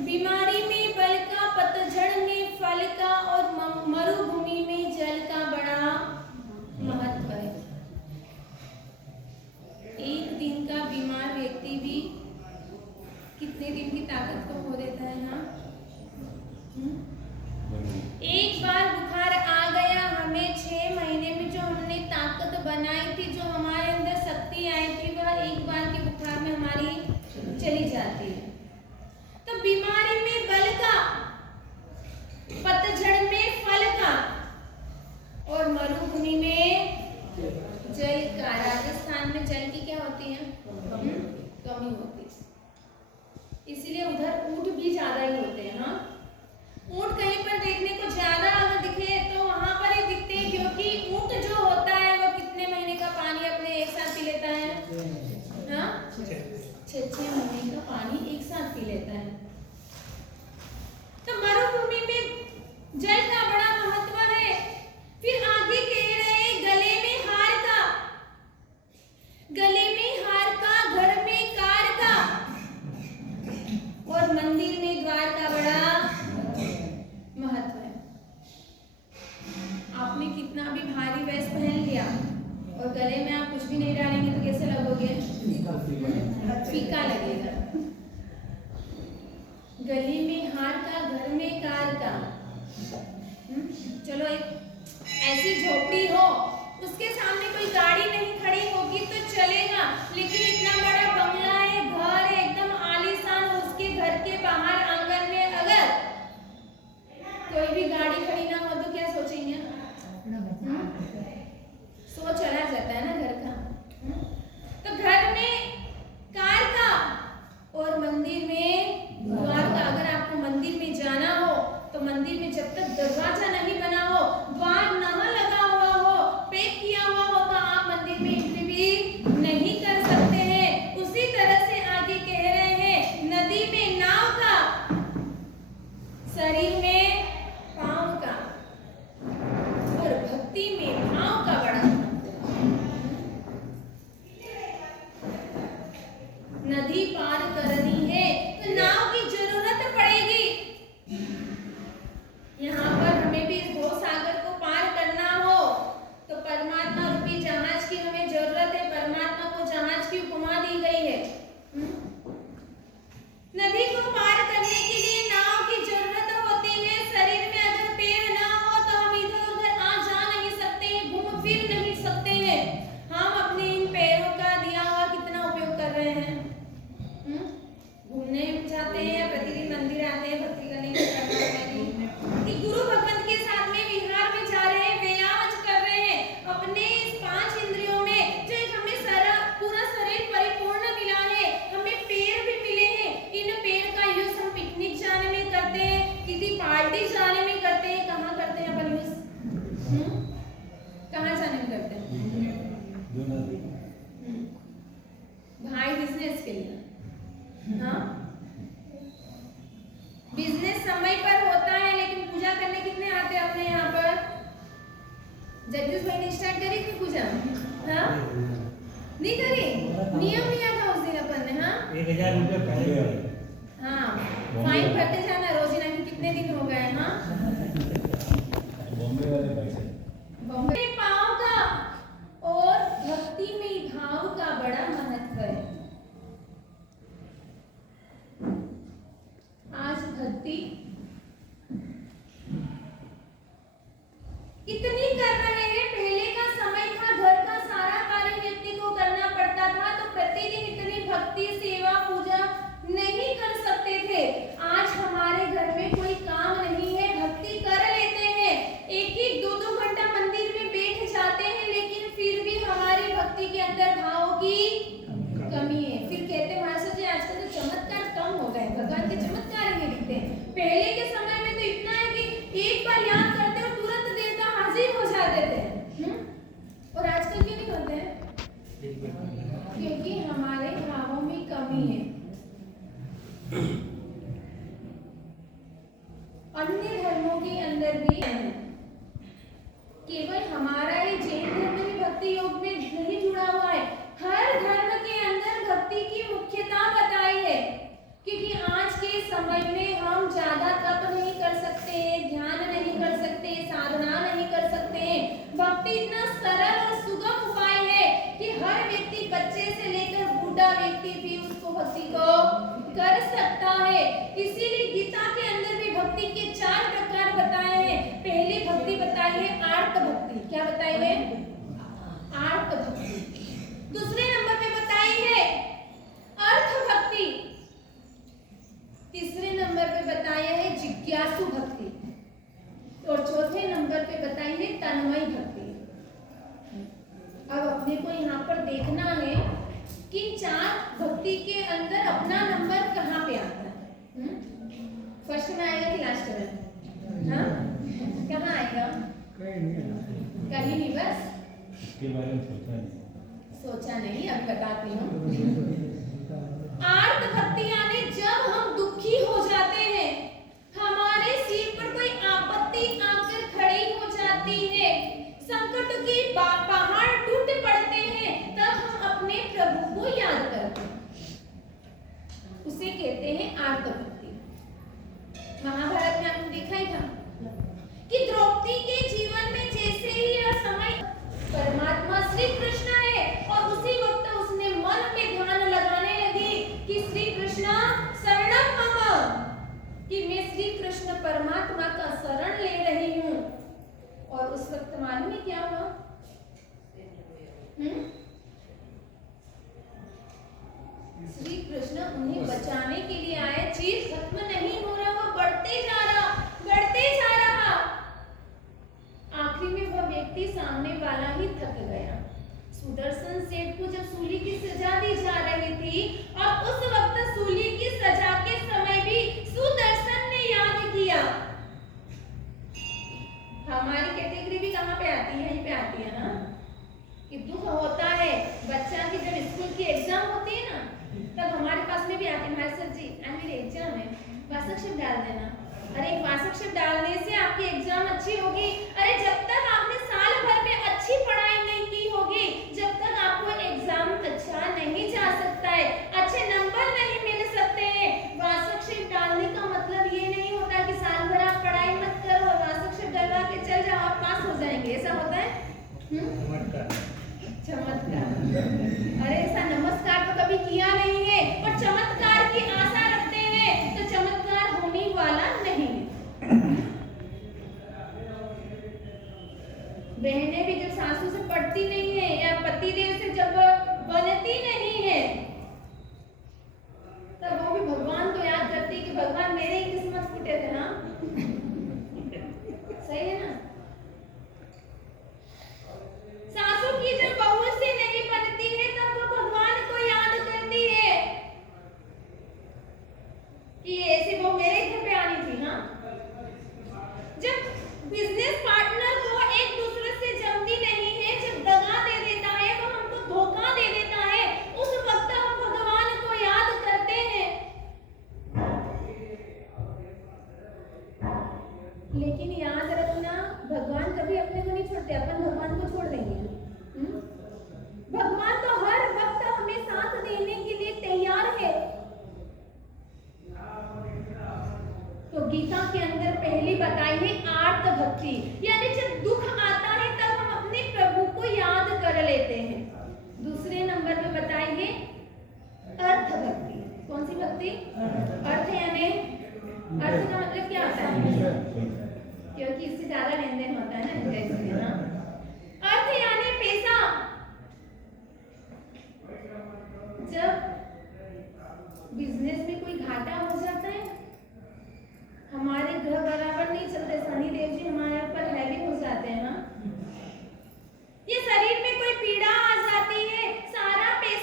बीमारी में बल का, पतझड़ में फल का और मरुभूमि में जल का बड़ा महत्व है। एक दिन का बीमार व्यक्ति भी कितने दिन की ताकत को खो देता है ना। एक बार बुखार आ गया, हमें 6 महीने में जो हमने ताकत बनाई थी, जो हमारे अंदर शक्ति आई थी, वह एक बार के बुखार में हमारी चली जाती है। तो बीमारी में बल का, पतझड़ में फल का और मरुभूमि में जल का। राजस्थान में जल की क्या होती है? कमी होती है, इसलिए उधर ऊंट भी ज्यादा ही होते हैं। हाँ, ऊंट कहीं पर देखने को ज्यादा अगर दिखे तो वहां पर ही दिखते हैं, क्योंकि ऊंट जो होता है वह कितने महीने का पानी अपने एक साथ पी लेता है? हाँ, 6 महीने का पानी एक साथ पी लेता है। तो मरुभूमि में जल का बड़ा महत्व है। फिर आगे कह रहे हैं गले में हार का, गले में हार का, घर में कार का और मंदिर में द्वार का बड़ा महत्व है। आपने कितना भी भारी वेश पहन लिया और गले में आप कुछ भी नहीं डालेंगे तो कैसे लगोगे? फीका लगेगा। गले में हार का, घर में कार का। चलो एक ऐसी झोपड़ी हो, उसके सामने कोई गाड़ी नहीं खड़ी होगी तो चलेगा, लेकिन इतना बड़ा बंगला है, घर है, एकदम आलीशान, उसके घर के बाहर आंगन में अगर कोई भी गाड़ी खड़ी ना हो तो क्या सोचेंगे? सोच चला जाता है ना घर का। तो घर में कार का और मंदिर में द्वार का। अगर आपको मंदिर में जाना हो तो मंदिर में जब तक दरवाजा नहीं बना हो, द्वार नहीं लगा हुआ हो, पैक किया हुआ हो, तो आप मंदिर में एंट्री भी नहीं कर सकते हैं। उसी तरह से आगे कह रहे हैं नदी में नाव का, शरीर में पांव का और भक्ति में भाव का बड़ा। नदी पार करनी है तो नाव की जरूरत पड़ेगी। यहाँ पर हमें भी भव सागर को पार करना हो तो परमात्मा रूपी जहाज की हमें जरूरत है। परमात्मा को जहाज की उपमा दी गई है। नदी को पार करने के लिए नाव की जरूरत होती है। शरीर में अगर पैर ना हो तो हम इधर उधर आ जा नहीं सकते हैं, घूम फिर नहीं सकते हैं। हम अपने इन पैरों का दिया हुआ कितना उपयोग कर रहे हैं? घूमने जाते हैं, प्रतिदिन मंदिर आते हैं, भक्ति करने के लिए गुरु भगवंत के साथ में विहार में जा रहे हैं, व्यायाम कर रहे हैं। अपने इस 5 इंद्रियों में जो एक हमें पूरा शरीर परिपूर्ण मिला है, हमें पैर भी मिले हैं। इन पैर का यूज हम पिकनिक जाने में करते हैं, किसी पार्टी जाने में करते हैं। कहाँ करते हैं अपन यूज? कहाँ जाने में करते हैं? भाई बिजनेस के लिए। हाँ, बिजनेस समय पर होता है, लेकिन पूजा करने कितने आते हैं अपने यहाँ पर? जगदीश भाई ने स्टार्ट करी थी पूजा? हाँ, नहीं करी? नियम लिया था उस दिन अपन ने। हाँ, 1000 रुपये पहले। हाँ, फाइन भरते जाना रोजाना की कितने दिन हो गए? हाँ, बॉम्बे वाले पैसे। बॉम्बे पाँव का और भक्ति में भाव का बड़ा की कमी है। फिर कहते हैं महाराज जी आजकल तो चमत्कार कम हो गए, भगवान के चमत्कार ही नहीं दिखते। पहले के समय में तो इतना है कि एक बार याद करते हो तुरंत देवता हाजिर हो जाते थे। और आजकल क्यों नहीं होते हैं? क्योंकि हमारे भावों में कमी है। अन्य धर्मों के अंदर भी केवल हमारा ही जैन धर्म ही भक्ति योग में नहीं जुड़ा हुआ है, हर धर्म के अंदर भक्ति की मुख्यता बताई है। क्योंकि आज के समय में हम ज्यादा तप नहीं कर सकते, ध्यान नहीं कर सकते, साधना नहीं कर सकते। भक्ति इतना सरल और सुगम उपाय है कि हर व्यक्ति, बच्चे से लेकर बूढ़ा व्यक्ति भी उसको भक्ति को कर सकता है। इसीलिए गीता के अंदर भी भक्ति के 4 प्रकार बताए हैं। पहली भक्ति बताई है आर्त भक्ति। क्या बताई है? आर्त भक्ति। दूसरे नंबर पे बताई है अर्थ भक्ति। तीसरे नंबर पे बताया है जिज्ञासु भक्ति। और चौथे नंबर पे बताई है तन्मय भक्ति। अब अपने को यहाँ पर देखना है कि 4 भक्ति के अंदर अपना नंबर कहाँ पे आता है। फर्स्ट में आएगा कि लास्ट में? हाँ, कहाँ आएगा? कहीं नहीं, बस इसके बारे में सोचा नहीं। अब बताती हूँ। आर्त भक्ति यानी जब हम दुखी हो जाते हैं, हमारे सिर पर कोई आपत्ति आकर खड़ी हो जाती है, संकट के पहाड़ टूट पड़ते हैं, तब हम अपने प्रभु को याद करते हैं। उसे कहते हैं आर्त भक्ति। महाभारत में आपने देखा ही था कि द्रौपदी के जीवन में जैसे ही यह समय परमात्मा श्री कृष्ण है, और उसी वक्त उसने मन में ध्यान लगाने लगी कि श्री कृष्ण शरणम मम, कि मैं श्री कृष्ण परमात्मा का शरण ले रही हूँ। और उस वक्त मालूम है क्या हुआ? श्री कृष्ण उन्हें बचाने के लिए आए। चीज खत्म नहीं हो रहा, वो बढ़ते जा रहा, बढ़ते जा रहा। आखिरी में वह व्यक्ति सामने वाला ही थक गया। सुदर्शन सेठ को जब सूली की सजा दी जा रही थी, और उस वक्त सूली की सजा के समय भी सुदर्शन ने याद किया। हमारी कैटेगरी भी कहाँ पे आती है? यहीं पे आती है ना, कि दुख होता है बच्चा की जब स्कूल की एग्जाम होती है ना, तब हमारे पास में भी आती है, हमारे सर जी आज मेरी एग्जाम है, वार्षिक शिफ्ट डाल देना। अरे वार्षिक शिफ्ट डालने से आपकी एग्जाम अच्छी होगी। अरे जब तक आपने साल भर में अच्छी पढ़ाई नहीं की होगी, जब तक आपको एग्जाम अच्छा नहीं जा सकता है, अच्छे नंबर नहीं मिल सकते हैं। वार्षिक शिफ्ट डालने का मतलब ये नहीं होता कि साल भर आप पढ़ाई मत करो, वार्षिक शिफ्ट डलवा के चल जाओ, आप पास हो जाएंगे, ऐसा होता है? चमत्कार। अरे ऐसा नमस्कार तो कभी किया नहीं है, और चमत्कार की आशा रखते हैं तो चमत्कार होने वाला नहीं है। बहनें भी जब सासू से पढ़ती नहीं है, या पतिदेव से जब बनती नहीं है, तब वो भी भगवान को याद करती है कि भगवान मेरे ही किस्मत फूटे थे ना। सही है ना? सासू की जब बहू से नहीं बनती है, तब वो भगवान को याद करती है कि ऐसी बहू मेरे घर पे आनी थी ना। जब बिजनेस पार्टनर को एक दूसरे से जमती नहीं है, जब दगा दे देता है, वो हमको धोखा दे देता है, उस वक्त हम भगवान को याद करते हैं। लेकिन याद रखना, भगवान कभी अपने को नहीं छोड़ते, अपन भगवान को छोड़ देंगे। भगवान तो हर वक्त हमें साथ देने के लिए तैयार है। तो गीता के अंदर पहली बताई है आर्त भक्ति, यानी जब दुख आता है तब हम अपने प्रभु को याद कर लेते हैं। दूसरे नंबर पे बताई है अर्थ भक्ति। कौन सी भक्ति? अर्थ यानी अर्थ का मतलब क्या होता है? क्योंकि इससे ज्यादा लेन देन होता है ना, इसलिए ना। अर्थ यानी पैसा। जब बिजनेस में कोई घाटा हो जाता है, हमारे घर बराबर नहीं चलते, शनि देव जी हमारे ऊपर हैवी हो जाते हैं ना, ये शरीर में कोई पीड़ा आ जाती है, सारा पैसा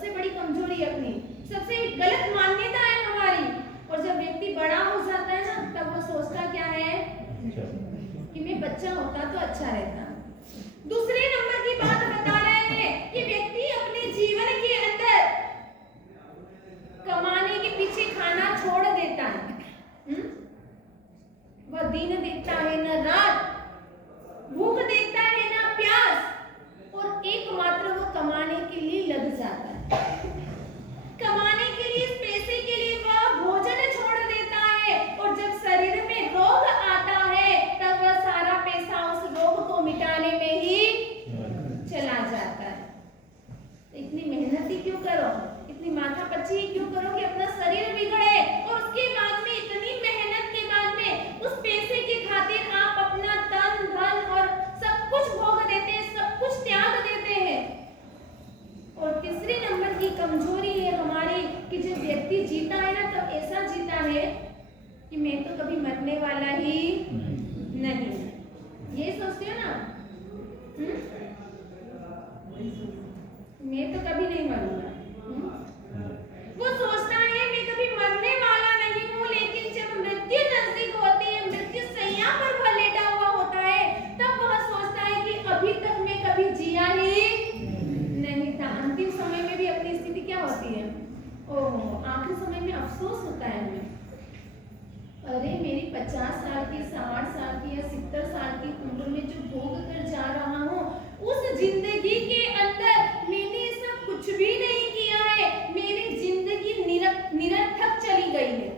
सबसे बड़ी कमजोरी है अपनी, सबसे गलत मान्यता है हमारी। और जब व्यक्ति बड़ा हो जाता है ना, तब वो सोचता क्या है कि मैं बच्चा होता तो अच्छा रहता। दूसरे नंबर की बात बता रहे हैं कि व्यक्ति अपने जीवन के अंदर कमाने के पीछे खाना छोड़ देता है। वह दिन देखता है न रात, भूख देखता है ना प्यास, और एकमात्र वो कमाने के लिए लग जाता है। कमाने के लिए, इस पैसे के लिए वह भोजन छोड़ देता है, और जब शरीर में रोग आता है तब वह सारा पैसा उस रोग को मिटाने में ही चला जाता है। इतनी मेहनत ही क्यों करो, इतनी माथापच्ची क्यों करो कि अपना शरीर बिगड़े, और उसके बाद में इतनी मेहनत के बाद में उस पैसे के खातिर आप अपना तन धन और सब कुछ भोग देते हैं, सब कुछ त्याग देते हैं। और तीसरे नंबर की कमजोरी है हमारी कि जब व्यक्ति जीता है ना, तब ऐसा जीता है कि मैं तो कभी मरने वाला ही नहीं। ये सोचते हो ना, मैं तो कभी नहीं मरूंगा। वो सोचता है मैं कभी मरने वाला नहीं हूँ, लेकिन जब मृत्यु नजदीक होती है, मृत्यु सैया पर वह लेटा हुआ होता है, तब वह सोचता है कि अभी तक मैं कभी जिया ही नहीं था। अंतिम समय में भी अपनी स्थिति क्या होती है, ओह आखिरी समय में अफसोस होता है हमें, अरे मेरी 50 साल की, 60 साल की या 70 साल की उम्र में जो भोग कर जा रहा हूँ, उस जिंदगी के अंदर मैंने ऐसा कुछ भी नहीं किया है, मेरी जिंदगी निरर्थक चली गई है।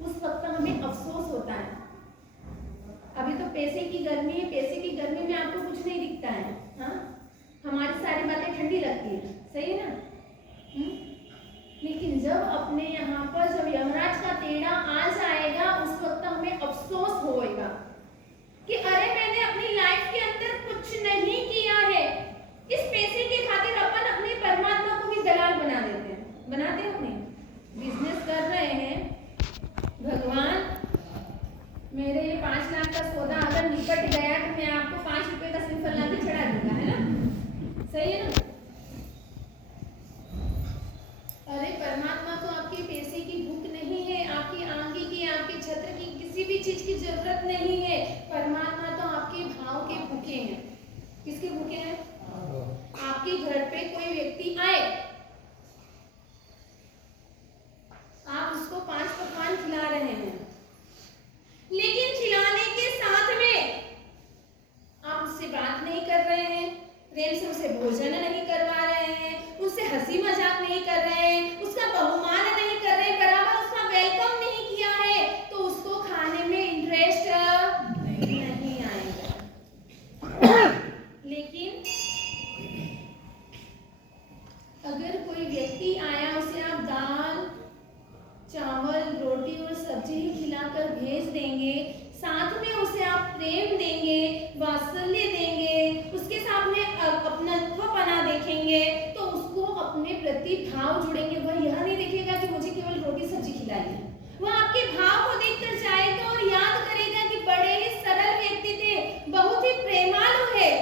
उस वक्त हमें अफसोस होता है। अभी तो पैसे की गर्मी है, पैसे की गर्मी में आपको कुछ नहीं दिखता है, हाँ हमारी सारी बातें ठंडी लगती है, सही है ना। लेकिन जब अपने यहाँ पर जब यमराज का तेड़ा आ जाएगा, उस वक्त हमें अफसोस होएगा कि अरे मैंने अपनी लाइफ के अंदर कुछ नहीं किया है। इस पैसे के खातिर अपन अपने परमात्मा को भी दलाल बना देते हैं, बनाते हैं। अपने बिजनेस कर रहे हैं, भगवान मेरे ये 5 लाख का सौदा अगर निपट गया तो मैं आपको 5 रुपए का श्रीफल ला के चढ़ा दूंगा, है ना, सही है ना। अरे परमात्मा को आपके पैसे की भूख नहीं है, आपकी आंगी की, आपके छत्र की, किसी भी चीज की जरूरत नहीं है। परमात्मा तो आपके भाव के भूखे हैं। किसके भूखे हैं? आपके घर पे कोई व्यक्ति आए, आप उसको 5 पकवान खिला रहे हैं, लेकिन खिलाने के साथ में आप उससे बात नहीं कर रहे हैं, प्रेम से उसे भोजन नहीं करवा रहे हैं, उससे हंसी मजाक नहीं कर रहे हैं, उसका बहुमान नहीं कर रहे हैं, बराबर उसका वेलकम नहीं किया है, तो उसको खाने में इंटरेस्ट नहीं आएगा। लेकिन अगर कोई व्यक्ति आया, उसे आप दाल चावल रोटी और सब्जी ही खिलाकर भेज देंगे, साथ में उसे आप प्रेम देंगे, वात्सल्य देंगे, उसके सामने अपनत्वपना देखेंगे, तो उसको अपने प्रति भाव जुड़ेंगे। वह यह नहीं देखेगा कि मुझे केवल रोटी सब्जी खिलाई है, वह आपके भाव को देखकर जाएगा और याद करेगा कि बड़े ही सरल व्यक्ति थे, बहुत ही प्रेमालु है।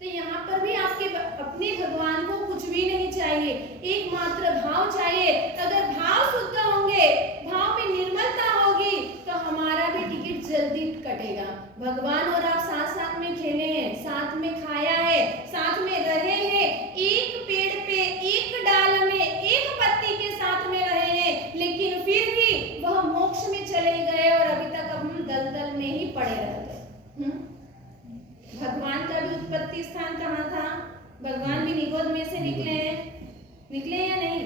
तो यहाँ पर भी आपके अपने भगवान को कुछ भी नहीं चाहिए, एकमात्र भाव चाहिए। अगर भाव शुद्ध होंगे, भाव में निर्मलता होगी, तो हमारा भी टिकट जल्दी कटेगा। भगवान और आप साथ साथ में खेले हैं, साथ में खाया है, साथ में रहे हैं, एक पेड़ पे, एक डाल में, एक पत्ती के साथ में रहे हैं, लेकिन फिर भी वह मोक्ष में चले गए और अभी तक हम दलदल में ही पड़े रह गए। भगवान का भी उत्पत्ति स्थान कहाँ था? भगवान भी निगोद में से निकले हैं, निकले या नहीं?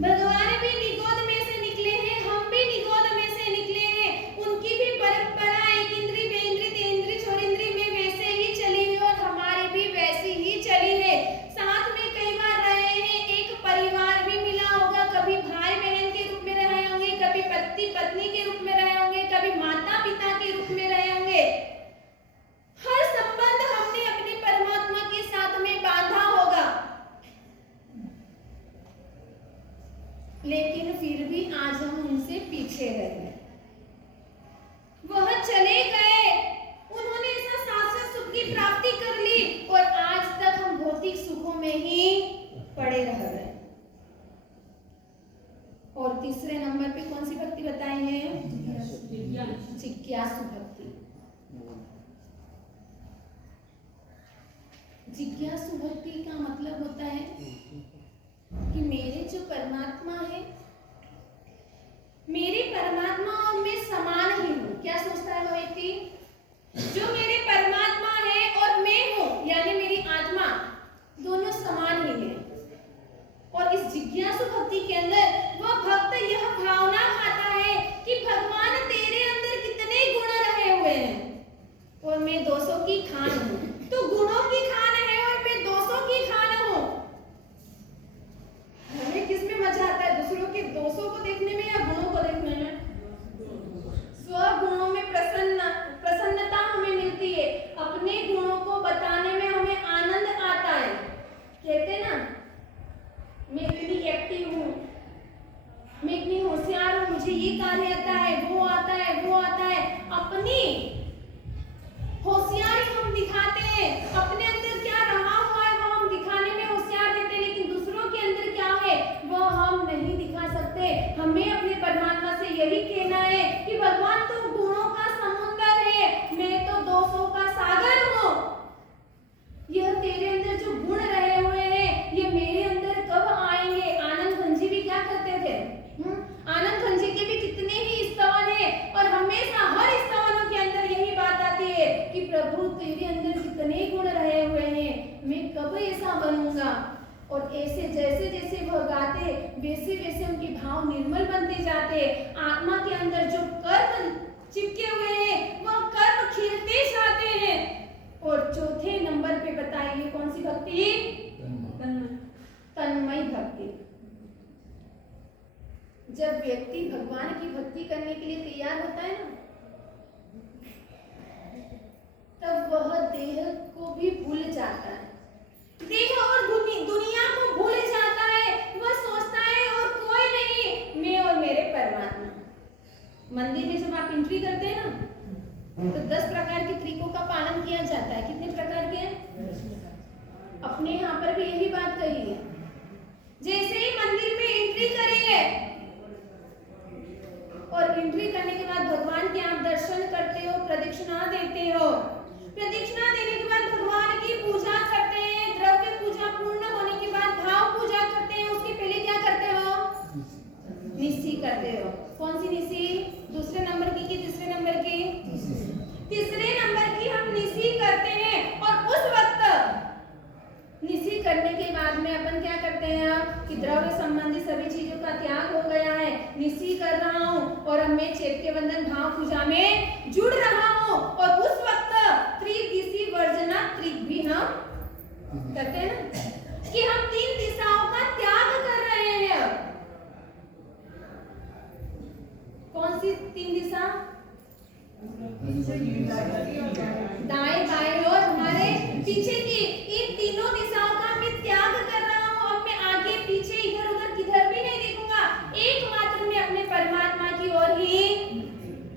भगवान भी निगोद में से निकले हैं, हम भी निगोद में से निकले हैं। उनकी भी परंपरा एक इंद्री, बेइंद्री, तेंद्री, छोरिंद्री में वैसे ही चली है और हमारी भी वैसी ही चली है। साथ में कई बार रहे हैं, एक परिवार भी मिला होगा, कभी भाई बहन के रूप में रहे होंगे, कभी पति पत्नी के रूप में रहे होंगे, कभी माता पिता के रूप में रहे होंगे। हर संबंध हमने अपने परमात्मा के साथ में बांधा होगा, लेकिन फिर भी आज हम उनसे पीछे रह गए। वह चले गए, उन्होंने ऐसा शाश्वत सुख की प्राप्ति कर ली और आज तक हम भौतिक सुखों में ही पड़े रह जिज्ञासु भक्ति। जिज्ञासु भक्ति का मतलब होता है कि मेरे जो परमात्मा है, मेरे परमात्मा और मैं समान ही हूँ। क्या सोचता है वो व्यक्ति? जो मेरे परमात्मा है और मैं हूँ यानी मेरी आत्मा, दोनों समान ही है। और इस जिज्ञासु भक्ति के अंदर वह भक्त यह भावना खाता है कि भगवान तेरे अंदर कितने गुण रहे हुए हैं और मैं दोषों की खान हूँ। तो गुणों की खान है और मैं दोषों की खान हूँ। हमें किसमें मजा आता है, दूसरों के दोषों को देखने में या गुणों को देखने में? स्वगुणों में प्रसन्नता हमें मिलती है, अपने गुणों को बताने में हमें आनंद आता है। कहते ना, मैं इतनी एक्टिव हूँ, मैं इतनी होशियार हूँ, मुझे ये कार्य आता है, वो आता है, वो आता है। अपनी होशियारी हम दिखाते हैं, अपने अंदर क्या रहा हुआ है वो हम दिखाने में होशियार रहते हैं, लेकिन दूसरों के अंदर क्या है वो हम नहीं दिखा सकते। हमें अपने परमात्मा से यही कहना है कि भगवान तू गुणों का समुद्र है, मैं तो दोषों का सागर हूँ। यह तेरे अंदर जो गुण रहे हुए हैं ये मेरे अंदर कब आएंगे? आनंद खंजी भी क्या करते थे? आनंद खंजी के भी कितने ही स्तवन है और हमेशा हर स्तवनों के अंदर यही बात आती है कि प्रभु तेरे अंदर कितने गुण रहे हुए हैं, मैं कब ऐसा बनूंगा। और ऐसे जैसे जैसे वह गाते वैसे वैसे उनके भाव निर्मल बनते जाते। आत्मा के अंदर जो कर्म चिपके हुए हैं वह कर्म खिलते जाते हैं। और चौथे नंबर पे बताइए कौन सी भक्ति? तन्मय भक्ति। जब व्यक्ति भगवान की भक्ति करने के लिए तैयार होता है ना, तब वह देह को भी भूल जाता है, देह और दुनिया को भूल जाता है। वह सोचता है और कोई नहीं, मैं और मेरे परमात्मा। मंदिर में जब आप एंट्री करते हैं ना तो 10 प्रकार के तरीकों का पालन किया जाता है। कितने प्रकार के? अपने यहाँ पर भी यही बात कही है। जैसे ही मंदिर में एंट्री करेंगे और एंट्री करने के बाद भगवान के आप दर्शन करते हो, प्रदक्षिणा देते हो। प्रदक्षिणा देने के बाद भगवान की पूजा करते हैं। द्रव्य पूजा पूर्ण होने के बाद भाव पूजा करते हैं। उसके पहले क्या करते हो? निस्सी करते हो। कौन सी निस्सी? दूसरे नंबर की कि तीसरे नंबर की? तीसरे नंबर की हम निस्सी करते हैं। और उस वक्त निस्सी करने के बाद में अपन क्या करते हैं कि द्रव्य संबंधी सभी चीजों का त्याग हो गया है, निस्सी कर रहा हूँ और अब मैं चैत्य वंदन भाव पूजा में जुड़ रहा हूँ। और उस वक्त त्रिदिशी वर्जना त्रिक भी हम करते हैं ना कि हम 3 दिशाओं का त्याग कर रहे हैं। कौन सी 3 दिशा? दाएं बाएं और हमारे पीछे की, इन तीनों दिशाओं का मैं त्याग कर रहा हूँ। अब मैं आगे पीछे इधर उधर किधर भी नहीं देखूंगा, एकमात्र मैं अपने परमात्मा की ओर ही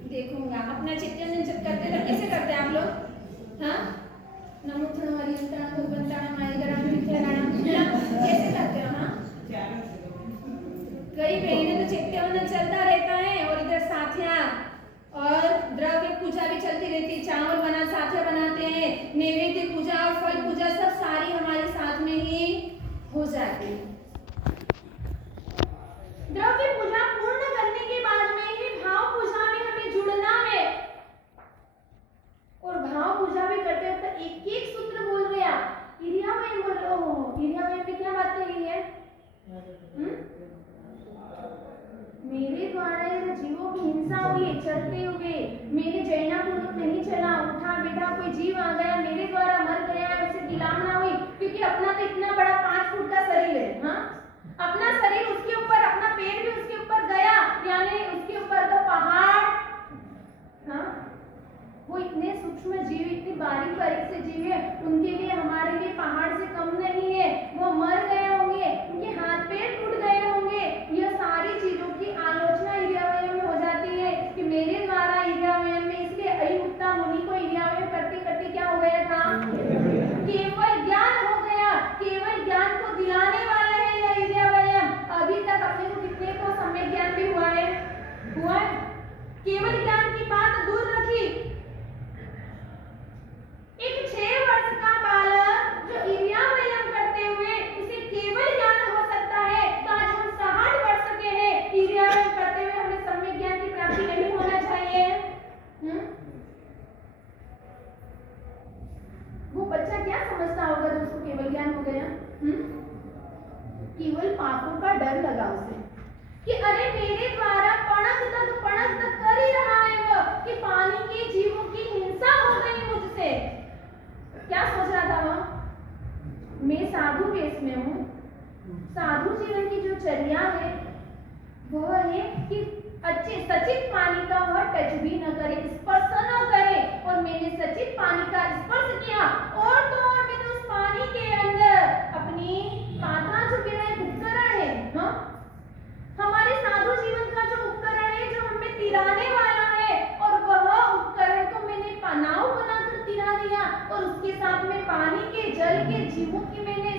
देखूंगा। अपना चिंतन जब करते हैं कैसे करते हैं आप लोग? हाँ, नमो हरियंता भगवंता मायगराम विद्याराम कैसे करते हो? हाँ, कई महीने तो चैत्य चलता रहता है और इधर साथिया और द्रव्य पूजा भी चलती रहती है। चावल बना साथिया बनाते हैं, नैवेद्य पूजा और फल पूजा सब सारी हमारे साथ में ही हो जाती है। द्रव्य पूजा पूर्ण करने के बाद में ही भाव पूजा में हमें जुड़ना है। और भाव पूजा भी करते हैं तो एक एक सूत्र बोल गया। इरियावयम बोल रहे हो, इरियावयम में क्या बात कही है? मेरे द्वारा जीवों की हिंसा हुई चलते हुए, मेरे जैना पूर्वक नहीं चला, उठा बैठा कोई जीव आ गया मेरे द्वारा मर गया, उसे गिलाम ना हुई। क्योंकि अपना तो इतना बड़ा 5 फुट का शरीर है। हाँ, अपना शरीर उसके ऊपर, अपना पेट भी उसके ऊपर गया, यानी उसके ऊपर तो पहाड़। हाँ, वो इतने सूक्ष्म जीव, इतनी बारीक बारीक से जीव है, उनके लिए हमारे लिए पहाड़ से कम नहीं है। वो मर गए होंगे, उनके हाथ पैर टूट गए होंगे। यह सारी चीजों की आलोचना इरियावयम में हो जाती है कि मेरे द्वारा इरियावयम में, इसलिए अयुक्ता मुनि को इरियावयम करते करते क्या हो गया था? केवल ज्ञान हो गया। केवल ज्ञान को दिलाने वाला है यह इरियावयम। अभी तक अपने को कितने को सम्यक ज्ञान भी हुआ है? केवल ज्ञान की बात दूर केवल पापों का डर लगा उसे कि अरे मेरे द्वारा पणक तक कर ही रहा है वो, कि पानी के जीवों की हिंसा हो गई मुझसे। क्या सोच रहा था वो? मैं साधु वेश में हूँ, साधु जीवन की जो चर्या है वह है कि अच्छे सचित पानी का वह टच भी न करे, स्पर्श न करे। और मैंने सचित पानी का स्पर्श किया और तो और मैंने उस पानी के अंदर अपनी पात्रा जो मेरा एक उपकरण है, हाँ, हमारे साधु जीवन का जो उपकरण है जो हमें तिराने वाला है, और वह उपकरण को मैंने नाव बनाकर तिरा दिया और उसके साथ में पानी के जल के जीवों की मैंने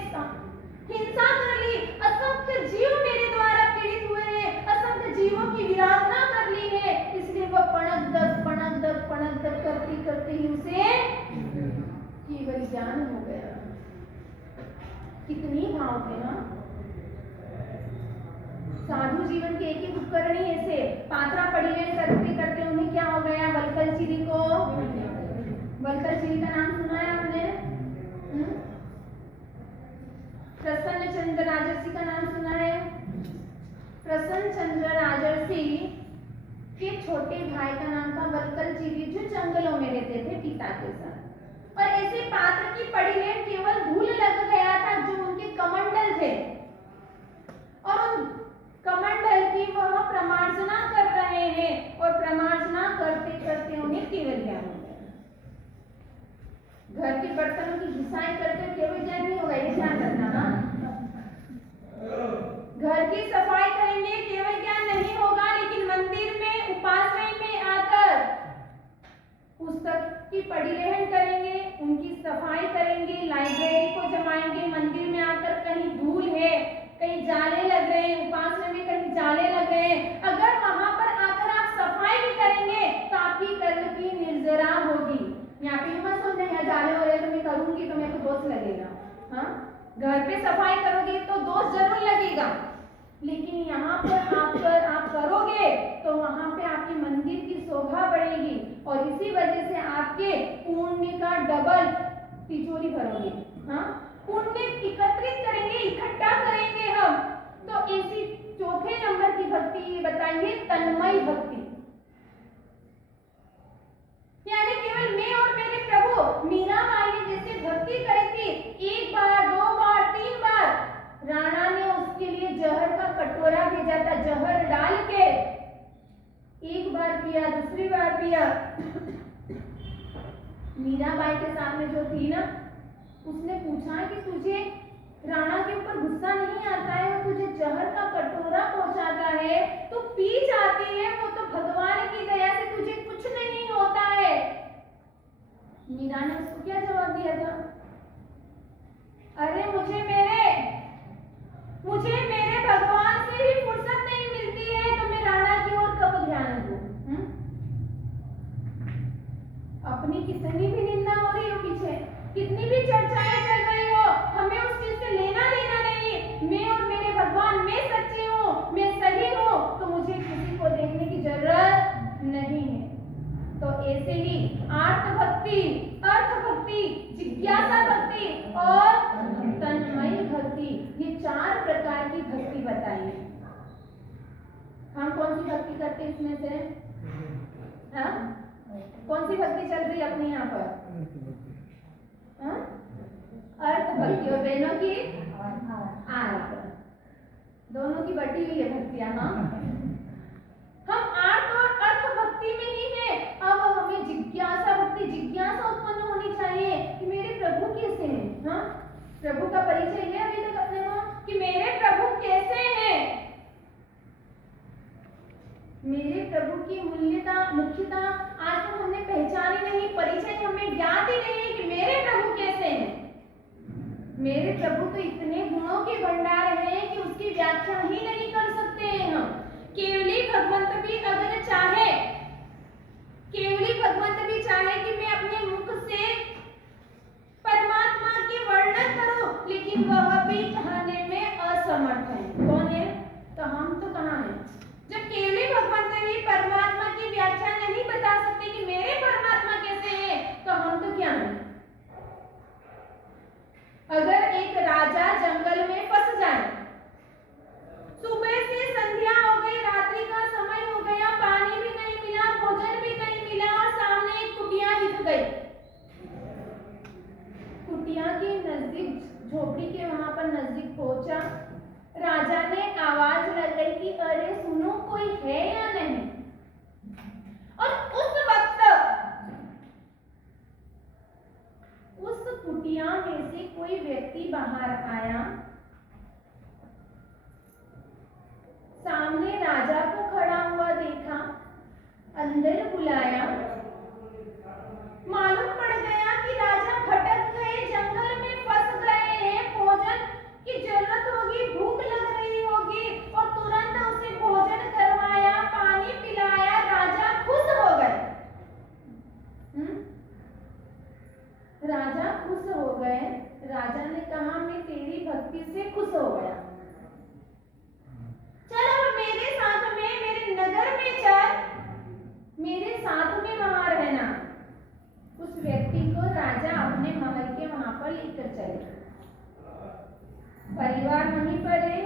हिंसा कर ली। असंख्य जीव मेरे द्वारा पीड़ित हुए हैं, असंख्य जीवों की विराधना कर ली है। इसलिए वह पणक दक करते करते ही उसे केवल ज्ञान हो गया। कितनी भाव थे ना। साधु जीवन के एक ही उपकरण ही ऐसे पात्रा पड़ी है करते करते उन्हें क्या हो गया? वल्कलचिरी को, वल्कलचिरी का नाम सुना है आपने? प्रसन्न चंद्र राजर्षि का नाम सुना है? प्रसन्न चंद्र राजर्षि के छोटे भाई का नाम था वल्कलचिरी, जो जंगलों में रहते थे पिता के साथ। और ऐसे पात्र की पड़ी है केवल धूल लग गया था जो उनके कमंडल थे, और उन कमंडल की वह प्रमार्जना कर रहे हैं, और प्रमार्जना करते करते उन्हें केवल ज्ञान हो गया। घर के बर्तनों की घिसाई करके केवल ज्ञान नहीं होगा, ये ध्यान रखना ना। घर की सफाई करेंगे केवल ज्ञान नहीं होगा, लेकिन मंदिर में उपासना में आकर पुस्तक की पढ़ी रहन करेंगे, उनकी सफाई करेंगे, लाइब्रेरी को जमाएंगे। मंदिर में आकर कहीं धूल है, कहीं जाले लग रहे हैं, उपासना में कहीं जाले लग रहे हैं, अगर वहां पर आकर आप सफाई भी करेंगे तो आपकी कर्म की निर्जरा होगी। यहाँ पे मत सोचना यहाँ जाले हो रहे तो मैं करूंगी तो मेरे को दोष लगेगा। हाँ, घर पे सफाई करोगे तो दोष जरूर लगेगा, लेकिन यहाँ पर आकर आप करोगे तो वहां पे आपके मंदिर की शोभा बढ़ेगी, और इसी वजह से आपके पुण्य का डबल तिजोरी भरोगे। हाँ, पुण्य एकत्रित करेंगे, इकट्ठा करेंगे हम। तो इसी चौथे नंबर की भक्ति बताइए, तन्मय भक्ति। यानी केवल मैं और मेरे प्रभु। मीराबाई ने जैसे भक्ति करी थी, एक बार, दो बार, तीन बार, राणा ने उसके लिए जहर का कटोरा भेजा था, जहर डाल के एक बार पिया, दूसरी बार पिया। मीराबाई के सामने जो थी ना, उसने पूछा कि तुझे राणा के ऊपर गुस्सा नहीं आता है, वो तुझे जहर का कटोरा पहुंचाता है, तू पी जाती है, वो तो भगवान की दया से तुझे कुछ नहीं होता है। मीरा ने उसको क्या जवाब दिया था? अरे मुझे मेरे भगवान से ही फुर्सत नहीं मिलती है, तो मैं राणा की ओर कब ध्यान दूं? अपनी कितनी भी निंदा हो रही हो पीछे, कितनी भी चर्चाएं चल रही हो, हमें उस चीज से लेना देना नहीं। मैं और मेरे भगवान, मैं सच्ची हूँ, मैं सही हूँ, तो मुझे किसी को देखने की जरूरत नहीं है। तो ऐसे ही आर्त भक्ति, अर्थ भक्ति, जिज्ञासा भक्ति और तन्मय भक्ति, ये चार प्रकार की भक्ति बताई। हम कौन सी भक्ति करते इसमें से? हाँ, कौन सी भक्ति चल रही है अपने यहाँ पर? हाँ? अर्थ भक्ति और बहनों की आर्त, दोनों की बटी हुई है भक्तियां। हाँ, हम आर्त और अर्थ भक्ति में ही है। अब हमें जिज्ञासा भक्ति, जिज्ञासा उत्पन्न होनी चाहिए कि मेरे प्रभु कैसे हैं। हाँ, प्रभु का परिचय है अभी तक अपने को कि मेरे प्रभु कैसे हैं। मेरे प्रभु की मुख्यता आज तक हमने पहचानी नहीं, परिचय हमें ज्ञात ही नहीं है कि मेरे प्रभु कैसे हैं। मेरे प्रभु तो इतने गुणों के भंडार हैं कि उसकी व्याख्या ही नहीं कर सकते हैं हम। केवली भगवंत भी अगर चाहे, केवली भगवंत भी चाहे कि मैं अपने मुख से परमात्मा की वर्णन करूं, लेकिन वह भी कहने में असमर्थ है। कौन है? तो हम तो कहाँ हैं? जब केवली भगवंत भी परमात्मा की व्याख्या नहीं बता सकते कि मेरे परमात्मा कैसे हैं, तो हम तो क्या हैं? अगर एक राजा जंगल में फंस जाए सामने राजा को खड़ा हुआ देखा, अंदर बुलाया। मालूम पड़ गया कि राजा भटक गए, जंगल में फंस गए हैं, भोजन की जरूरत होगी, भूख लग रही होगी, और तुरंत उसे भोजन करवाया, पानी पिलाया, राजा खुश हो गए। राजा खुश हो गए। राजा ने कहा मैं तेरी भक्ति से खुश हो गया, चलो मेरे साथ में, मेरे नगर में चल, मेरे साथ में वहां रहना। उस व्यक्ति को राजा अपने महल के वहां पर लेकर चले। परिवार वहीं पर है।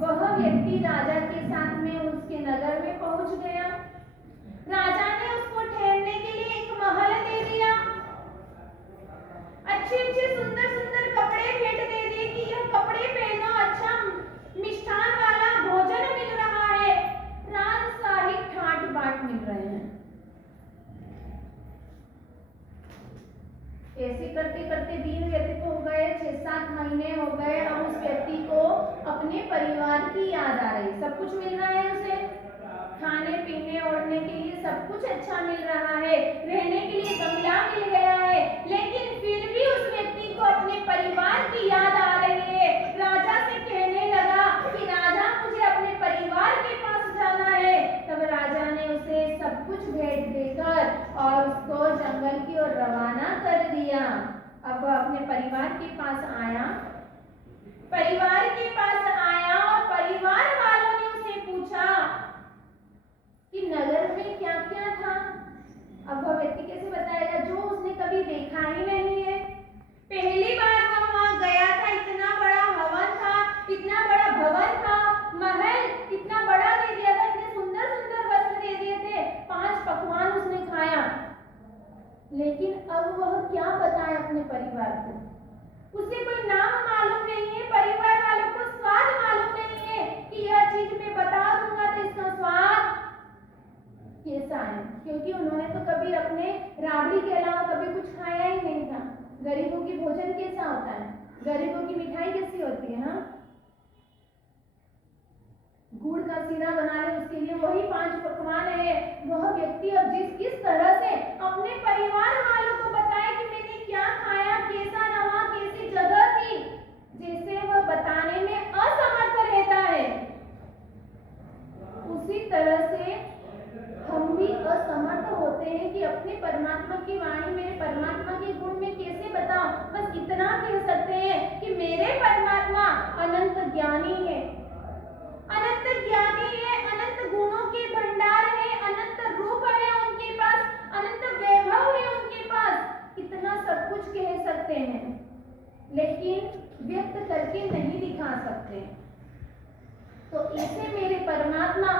वह व्यक्ति राजा के साथ में उसके नगर में पहुंच गया। राजा ने उसको ठहरने के लिए एक महल दे दिया, अच्छे अच्छे सुंदर सुंदर कपड़े भेंट दे दिए कि यह कपड़े पहनो, अच्छा मिष्ठान वाला भोजन मिल रहा है, राजशाही ठाट बाट मिल रहे हैं। ऐसे करते करते दिन व्यतीत हो गए, 6-7 महीने हो गए। अब उस व्यक्ति को अपने परिवार की याद आ रही। सब कुछ मिल रहा है उसे, खाने पीने ओढ़ने के लिए सब कुछ अच्छा मिल रहा है, रहने के लिए बंगला मिल गया है, लेकिन फिर भी उस व्यक्ति को अपने परिवार की याद आ रही है। राजा से कहने लगा कि राजा मुझे अपने परिवार के पास जाना है। तब राजा ने उसे सब कुछ भेंट देकर और उसको जंगल की ओर रवाना कर दिया। अब वह अपने परिवार के पास आया, परिवार के पास आया और परिवार वालों ने उसे पूछा कि नगर में क्या क्या था। अब वह व्यक्ति कैसे बताएगा जो उसने कभी देखा ही नहीं है। पहली बार वह वहां गया था, इतना बड़ा हवन था, इतना बड़ा भवन था, महल इतना बड़ा दे दिया था, इतने सुंदर सुंदर वस्त्र दे दिए थे, 5 पकवान उसने खाया, लेकिन अब वह क्या बताए अपने परिवार को। उसे कोई नाम मालूम नहीं है, परिवार वालों को स्वाद मालूम नहीं है कि यह चीज मैं बता दूंगा तो इसका स्वाद कैसा है, क्योंकि उन्होंने तो कभी अपने राबड़ी के अलावा कभी कुछ खाया ही नहीं था। गरीबों की भोजन कैसा होता है, गरीबों की मिठाई कैसी होती है, हाँ, गुड़ का सीरा बना ले उसके लिए वही 5 पकवान है। वह व्यक्ति अब किस तरह से अपने परिवार वालों को बताए कि मैंने क्या खाया, कैसा रहा, कैसी जगह थी, जैसे वह बताने में असमर्थ रहता है, उसी तरह से हम भी असमर्थ होते हैं कि अपने परमात्मा की वाणी, मेरे परमात्मा के गुण में कैसे बताऊं। बस इतना कह सकते हैं कि मेरे परमात्मा अनंत ज्ञानी है, अनंत ज्ञानी है, अनंत गुणों के भंडार है, अनंत रूप है उनके पास, अनंत वैभव है उनके पास। इतना सब कुछ कह सकते हैं, लेकिन व्यक्त करके नहीं दिखा सकते। तो ऐसे मेरे परमात्मा,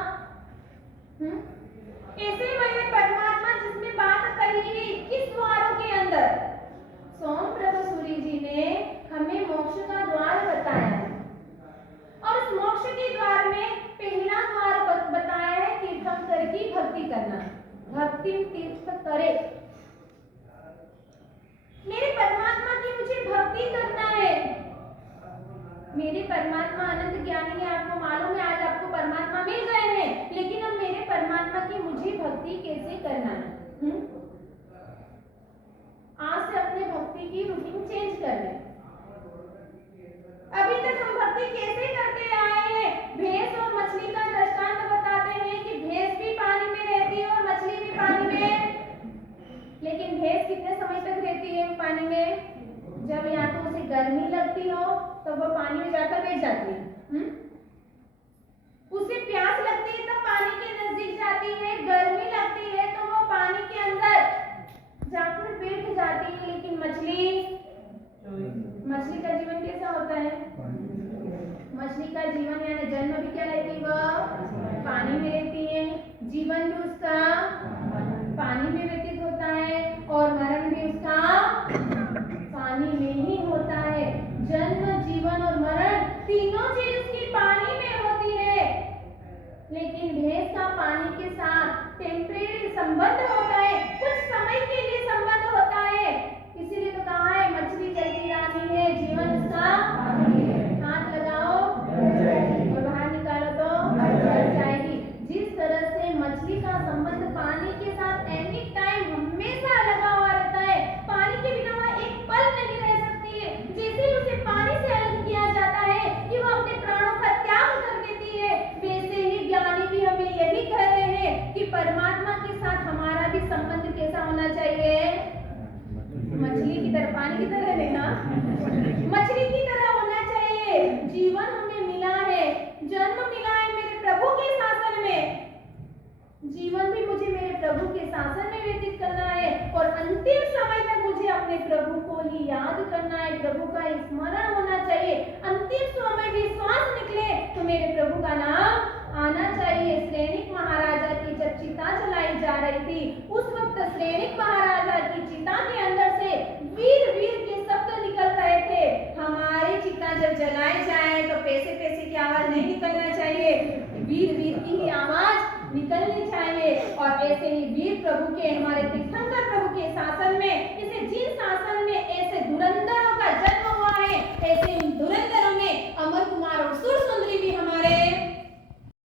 ऐसे मेरे परमात्मा जिसमें बात कही है 21 द्वारों के अंदर, सोम प्रभु सूरी जी ने हमें मोक्ष का द्वार बताया है, और उस मोक्ष के द्वार में पहला द्वार बताया है तीर्थंकर की भक्ति करना। भक्ति तीर्थ करे, मेरे परमात्मा की मुझे भक्ति करना है। मेरे परमात्मा अनंत ज्ञानी है, आपको मालूम है, आज आपको परमात्मा मिल गए हैं, लेकिन अब मेरे परमात्मा की मुझे भक्ति कैसे करना है। आज से अपने भक्ति की रूटीन चेंज कर लें। अभी तक हम भक्ति कैसे करते आए हैं, भैंस और मछली का दृष्टांत बताते हैं कि भैंस भी पानी में रहती है और मछली भी पानी में, लेकिन भैंस कितने समय तक रहती है पानी में, जब या तो उसे गर्मी लगती हो तो वह पानी में जाकर बैठ जाती है, उसे प्यास लगती है तब पानी के नजदीक जाती है, गर्मी लगती है तो वो पानी के अंदर जाकर बैठ जाती है। लेकिन मछली का जीवन कैसा होता है, मछली का जीवन यानी जन्म भी क्या लेती है, वह पानी में रहती है, जीवन भी उसका पानी में व्यतीत होता है और मरण भी उसका पानी में ही होता है। जन्म, जीवन और मरण तीनों चीज उसकी पानी में होती है, लेकिन भैंस का पानी के साथ टेम्परेरी संबंध होता है, कुछ समय के लिए संबंध होता है। इसीलिए तो कहा है मछली जल की रानी है, जीवन उसका हाथ लगाओ और बाहर निकालो तो मछली की तरह, पानी की तरह नहीं, हाँ मछली की तरह होना चाहिए। जीवन हमें मिला है, जन्म मिला है मेरे प्रभु के शासन में, जीवन भी मुझे मेरे प्रभु के शासन में व्यतीत करना है और अंतिम समय तक मुझे अपने प्रभु को ही याद करना है, प्रभु का स्मरण होना चाहिए। अंतिम समय भी श्वास निकले तो मेरे प्रभु का नाम आना चाहिए। श्रेणिक महाराजा की जब चिता जलाई जा रही थी, उस वक्त श्रेणिक महाराजा की चिता के अंदर से वीर वीर के शब्द निकल रहे थे। हमारी चिता जब जलाई जाए तो पैसे पैसे की आवाज नहीं निकलना चाहिए, वीर वीर की ही आवाज निकलनी चाहिए। और ऐसे ही वीर प्रभु के, हमारे तीर्थंकर प्रभु के शासन